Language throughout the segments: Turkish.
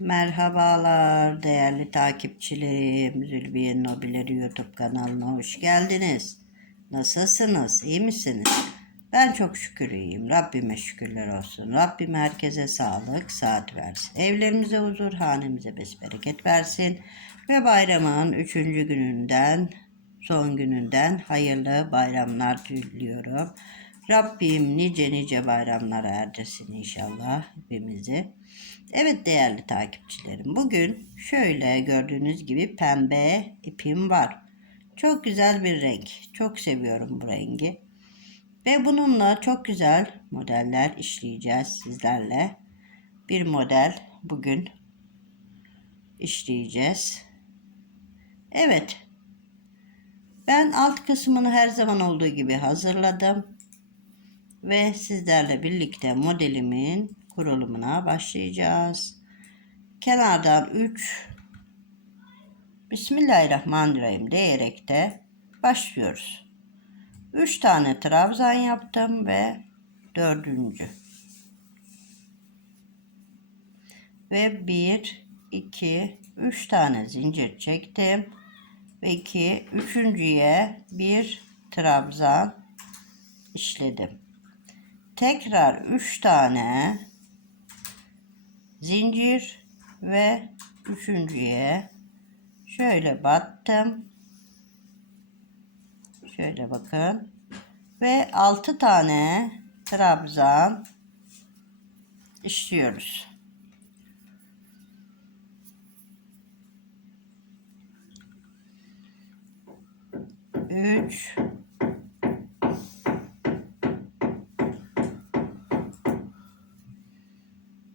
Merhabalar değerli takipçilerim. Zülbiye Nobileri YouTube kanalına hoş geldiniz. Nasılsınız? İyi misiniz? Ben çok şükür iyiyim. Rabbime şükürler olsun. Rabbim herkese sağlık, saat versin. Evlerimize huzur, hanemize besbereket versin. Ve bayramın üçüncü gününden, son gününden hayırlı bayramlar diliyorum. Rabbim nice nice bayramlara erdirsin inşallah hepimizi. Evet değerli takipçilerim. Bugün şöyle gördüğünüz gibi pembe ipim var. Çok güzel bir renk. Çok seviyorum bu rengi. Ve bununla çok güzel modeller işleyeceğiz sizlerle. Bir model bugün işleyeceğiz. Evet. Ben alt kısmını her zaman olduğu gibi hazırladım. Ve sizlerle birlikte modelimin kurulumuna başlayacağız. Kenardan 3 Bismillahirrahmanirrahim diyerek de başlıyoruz. 3 tane trabzan yaptım ve dördüncü. Ve 1 2 3 tane zincir çektim. Ve 2 üçüncüye bir trabzan işledim. Tekrar 3 tane zincir ve üçüncüye şöyle battım. Şöyle bakın. Ve 6 tane trabzan işliyoruz. Üç,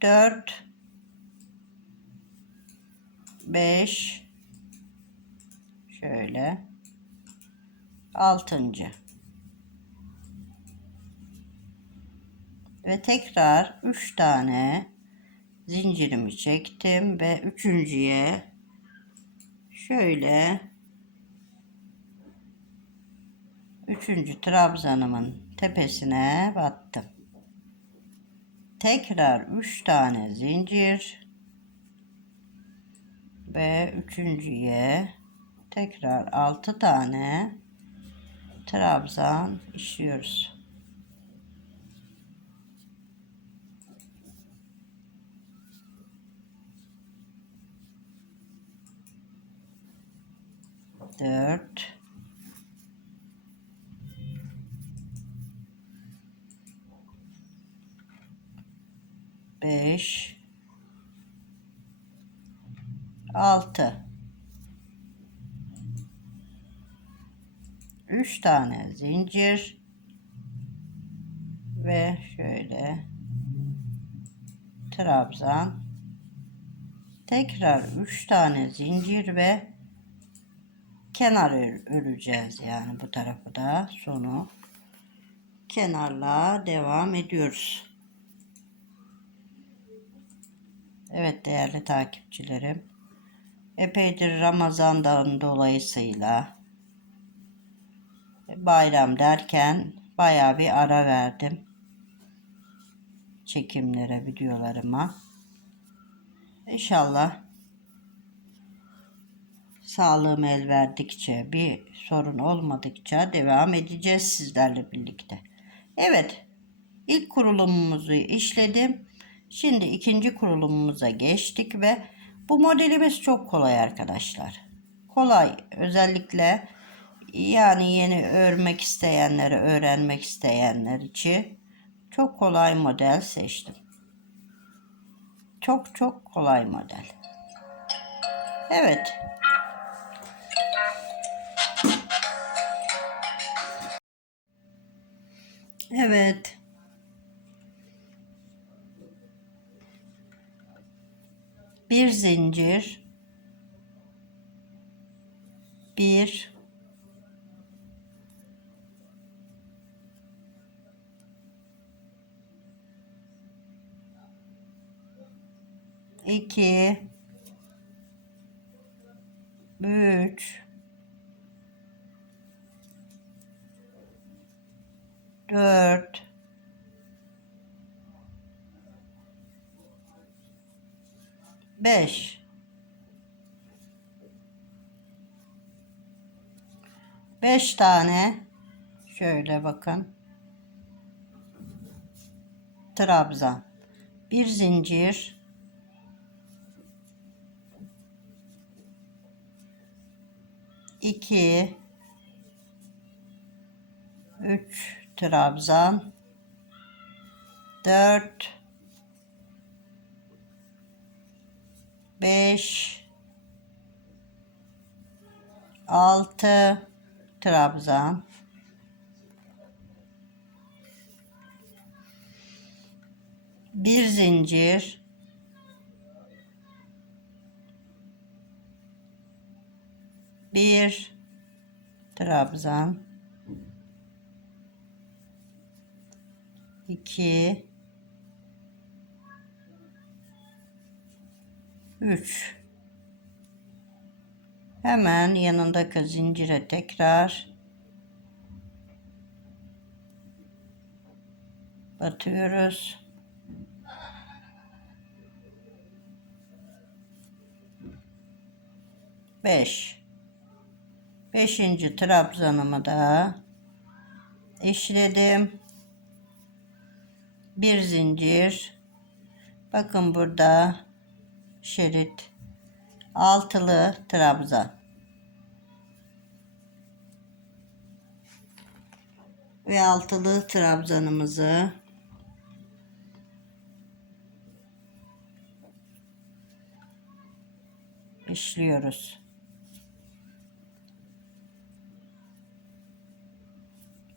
dört, beş, şöyle, altıncı. Ve tekrar üç tane zincirimi çektim ve üçüncüye şöyle üçüncü trabzanımın tepesine battım. Tekrar üç tane zincir ve üçüncüye tekrar altı tane trabzan işliyoruz. Dört. Beş. Altı. Üç tane zincir. Ve şöyle trabzan. Tekrar üç tane zincir ve kenar ör- öreceğiz yani bu tarafı da sonu kenarla devam ediyoruz. Evet değerli takipçilerim. Epeydir Ramazan'dan dolayısıyla bayram derken baya bir ara verdim. Çekimlere, videolarıma. İnşallah sağlığım el verdikçe, bir sorun olmadıkça devam edeceğiz sizlerle birlikte. Evet, ilk kurulumumuzu işledim. Şimdi ikinci kurulumumuza geçtik ve bu modelimiz çok kolay arkadaşlar. Kolay, özellikle yani yeni örmek isteyenleri, öğrenmek isteyenler için çok kolay model seçtim. Çok çok kolay model. Evet. Evet. Bir zincir. Bir. iki, üç, dört, 5 5 tane. Şöyle bakın. Trabzan bir zincir. İki. Üç trabzan dört beş. Altı. Trabzan bir zincir. Bir. Trabzan iki üç hemen yanındaki zincire tekrar batıyoruz. Beş. Beşinci trabzanımı da işledim. Bir zincir. Bakın burada şerit. Altılı trabzan. Ve altılı trabzanımızı işliyoruz.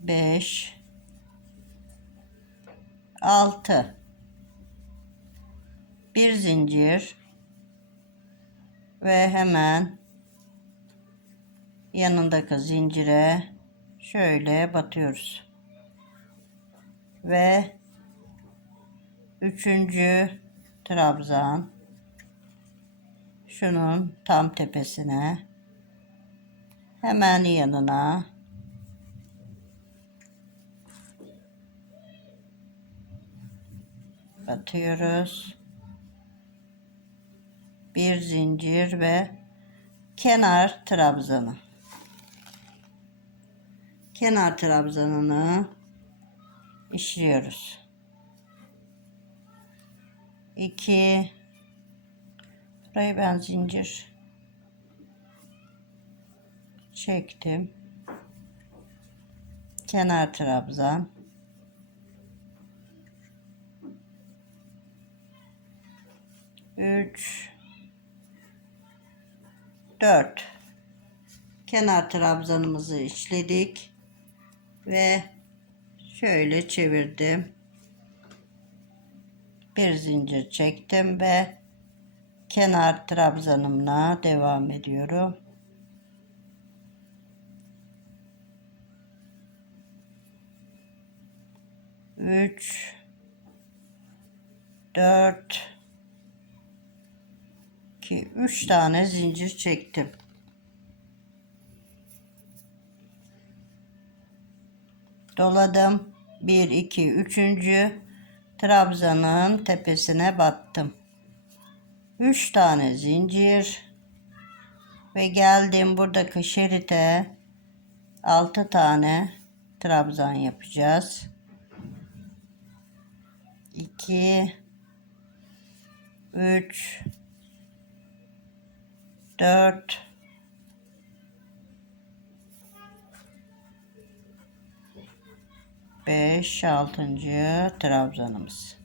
5 6 bir zincir ve hemen yanındaki zincire şöyle batıyoruz. Ve üçüncü trabzan şunun tam tepesine hemen yanına batıyoruz. Bir zincir ve kenar trabzanı. Kenar trabzanını işliyoruz. 2 Burayı ben zincir çektim. Kenar trabzan. Üç. Dört. Kenar trabzanımızı işledik. Ve şöyle çevirdim. Bir zincir çektim ve kenar trabzanımla devam ediyorum. Üç, dört, iki, üç tane zincir çektim. Doladım. Bir, iki, üçüncü trabzanın tepesine battım. 3 tane zincir ve geldim buradaki şerite 6 tane trabzan yapacağız. 2 3 4 5 6. trabzanımız.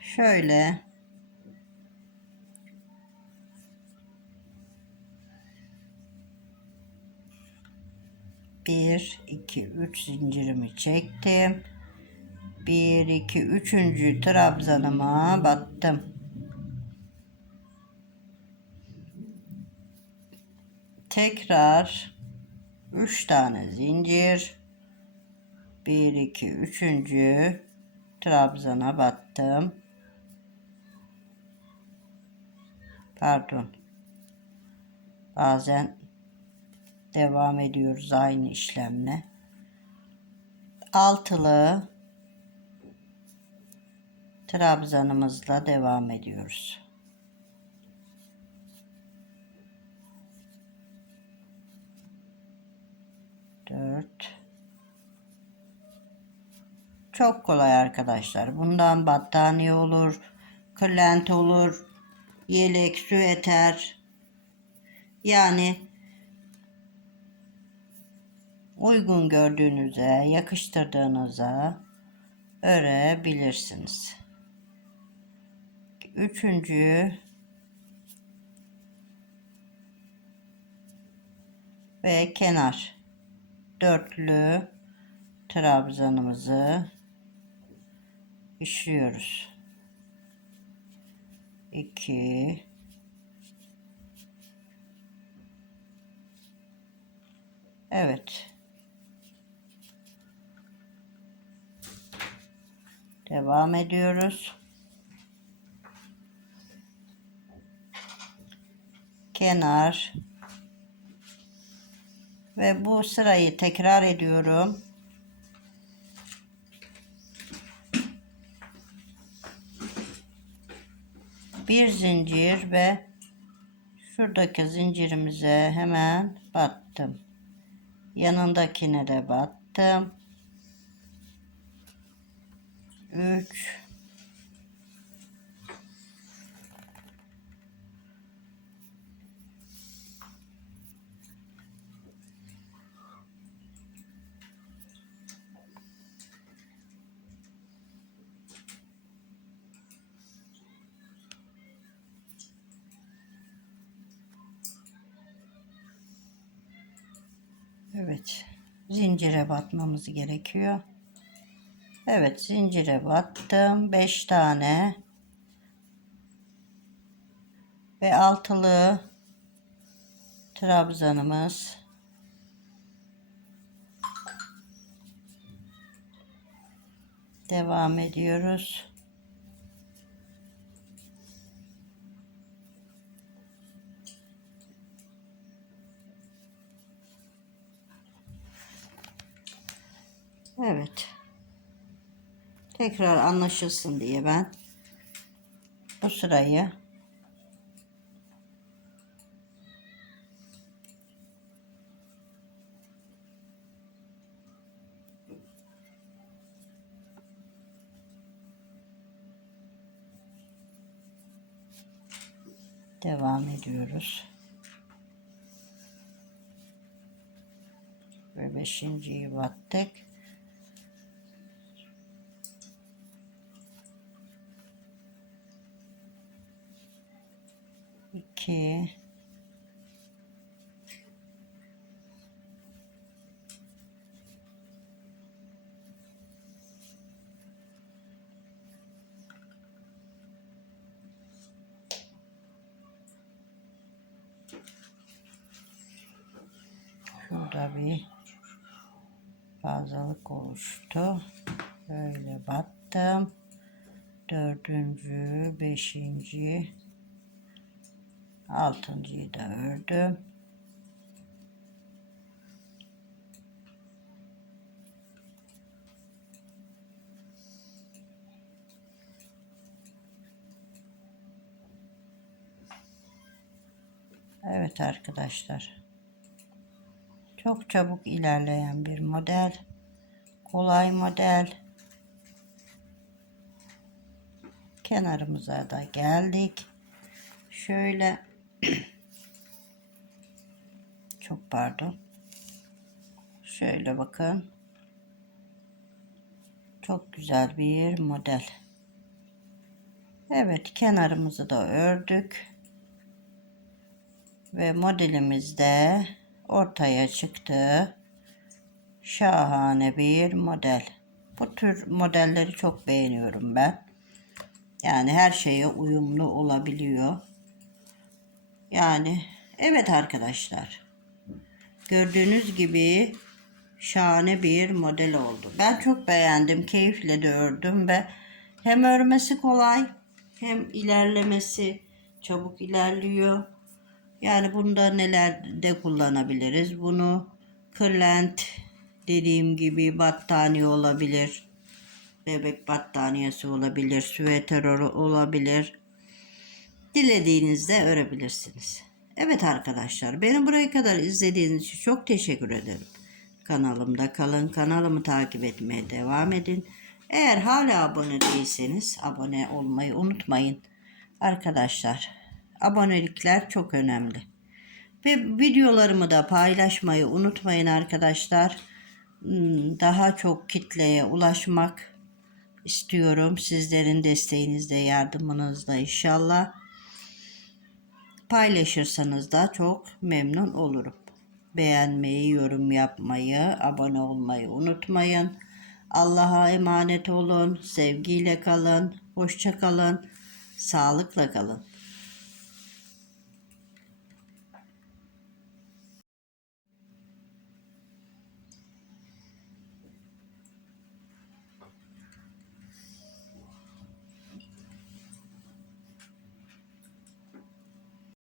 Şöyle bir, iki, üç zincirimi çektim. Bir, iki, üçüncü trabzanıma battım. Tekrar üç tane zincir. Bir, iki, üçüncü trabzana battım. Pardon. Bazen devam ediyoruz aynı işlemle. Altılı trabzanımızla devam ediyoruz. Dört. Çok kolay arkadaşlar. Bundan battaniye olur, kırlent olur, yelek, süeter. Yani uygun gördüğünüze, yakıştırdığınıza örebilirsiniz. Üçüncü ve kenar dörtlü trabzanımızı işliyoruz. 2 Evet. Devam ediyoruz. Kenar ve bu sırayı tekrar ediyorum. Bir zincir ve şuradaki zincirimize hemen battım. Yanındakine de battım. 3 Evet. Zincire batmamız gerekiyor. Evet zincire battım. 5 tane. Ve altılı trabzanımız. Devam ediyoruz. Evet. Tekrar anlaşılsın diye ben bu sırayı devam ediyoruz. Ve beşinciyi battık. İki Şurada bir fazlalık oluştu. Böyle battım. Dördüncü, beşinci, altıncıyı da ördüm. Evet arkadaşlar. Çok çabuk ilerleyen bir model. Kolay model. Kenarımıza da geldik. Şöyle çok pardon. Şöyle bakın. Çok güzel bir model. Evet kenarımızı da ördük. Ve modelimiz de ortaya çıktı. Şahane bir model. Bu tür modelleri çok beğeniyorum ben. Yani her şeye uyumlu olabiliyor. Yani evet arkadaşlar. Gördüğünüz gibi şahane bir model oldu. Ben çok beğendim. Keyifle de ördüm ve hem örmesi kolay hem ilerlemesi çabuk ilerliyor. Yani bunda neler de kullanabiliriz? Bunu kırlent dediğim gibi battaniye olabilir. Bebek battaniyesi olabilir. Süveter ol- olabilir. Dilediğinizde örebilirsiniz. Evet arkadaşlar beni buraya kadar izlediğiniz için çok teşekkür ederim. Kanalımda kalın. Kanalımı takip etmeye devam edin. Eğer hala abone değilseniz abone olmayı unutmayın. Arkadaşlar abonelikler çok önemli. Ve videolarımı da paylaşmayı unutmayın arkadaşlar. Hmm, Daha çok kitleye ulaşmak istiyorum. Sizlerin desteğinizle, yardımınızla inşallah. Paylaşırsanız da çok memnun olurum. Beğenmeyi, yorum yapmayı, abone olmayı unutmayın. Allah'a emanet olun. Sevgiyle kalın. Hoşça kalın. Sağlıkla kalın.